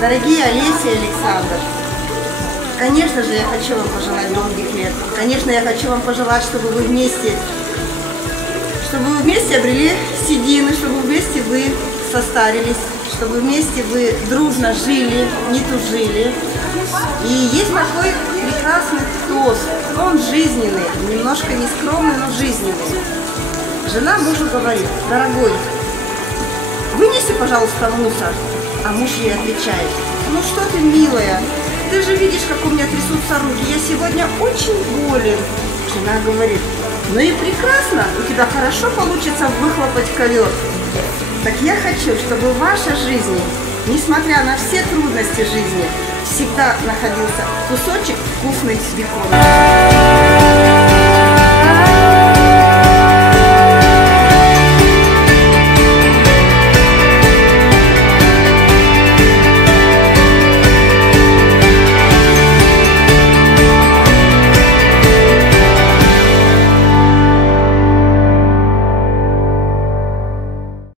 Дорогие Олеся и Александр, конечно же, я хочу вам пожелать долгих лет. Конечно, я хочу вам пожелать, чтобы вы вместе обрели седины, чтобы вместе вы состарились, чтобы вместе вы дружно жили, не тужили. И есть такой прекрасный тост, он жизненный, немножко нескромный, но жизненный. Жена мужу говорит: дорогой, вынеси, пожалуйста, мусор. А муж ей отвечает: ну что ты, милая, ты же видишь, как у меня трясутся руки, я сегодня очень болен. Жена говорит: ну и прекрасно, у тебя хорошо получится выхлопать ковер. Так я хочу, чтобы в вашей жизни, несмотря на все трудности жизни, всегда находился кусочек вкусной бекона.